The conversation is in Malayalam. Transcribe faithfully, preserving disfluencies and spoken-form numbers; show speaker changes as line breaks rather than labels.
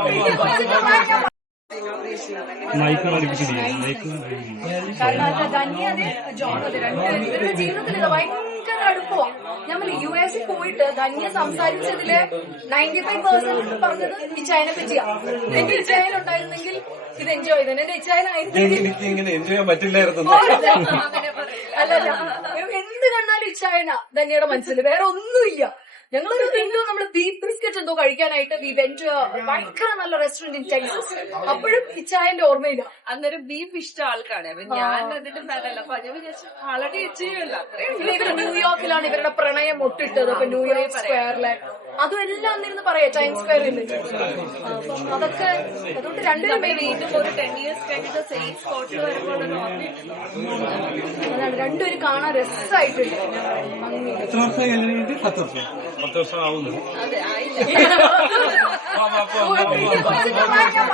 കാരണം ധന്യ അതെ ജോൺ അതെ രണ്ടുപേരുടെ ജീവിതത്തിൽ ഇത് ഭയങ്കര അടുപ്പമാണ്. നമ്മൾ യു എസിൽ പോയിട്ട് ധന്യ സംസാരിച്ചതില് നയൻറ്റി ഫൈവ് പെർസെന്റ് പറഞ്ഞത് ഇച്ചായനെ പറ്റിയാണ്. എന്റെ ഇച്ചായനുണ്ടായിരുന്നെങ്കിൽ ഇത് എൻജോയ് ചെയ്തത്. എന്റെ ഇച്ചായനായിരുന്നു അല്ലല്ല, എന്ത് കണ്ടാലും ഇച്ചായന ധന്യയുടെ മനസ്സിൽ, വേറെ ഒന്നുമില്ല. ഞങ്ങളൊരു എന്തോ നമ്മള് ബീഫ് ബിസ്ക്കറ്റ് എന്തോ കഴിക്കാനായിട്ട് വി വെന്റ് ഭയങ്കര നല്ല റെസ്റ്റോറന്റ് ഇൻ ടെക്സസ്. അപ്പോഴും ഇച്ചായന്റെ ഓർമ്മയില്ല.
അന്നേരം ബീഫ് ഇഷ്ടം ആൾക്കാണ്. ഞാൻ അതിന്റെ ഫാനല്ല. അപ്പൊ ഞാൻ വിചാരിച്ചു ആളുടെ ഇച്ചയില്ല.
ഇവര് ന്യൂയോർക്കിലാണ് ഇവരുടെ പ്രണയം ഒട്ടിട്ടത്. അപ്പൊ ന്യൂയോർക്ക് സ്ക്വയറിലെ അതും എല്ലാം അന്നിരുന്ന് പറയാം ടൈം സ്ക്വയറിൽ. അപ്പം അതൊക്കെ അതുകൊണ്ട് രണ്ടുപേരും
വീണ്ടും ഒരു ടെൻ ഇയേഴ്സ് കഴിഞ്ഞിട്ട് സെയിം സ്പോട്ടിൽ വരുമ്പോൾ
അതാണ് രണ്ടുപേരും കാണാൻ രസമായിട്ടുണ്ട്.
പത്ത് വർഷം ആവുന്നു.
അതെ ആയില്ല.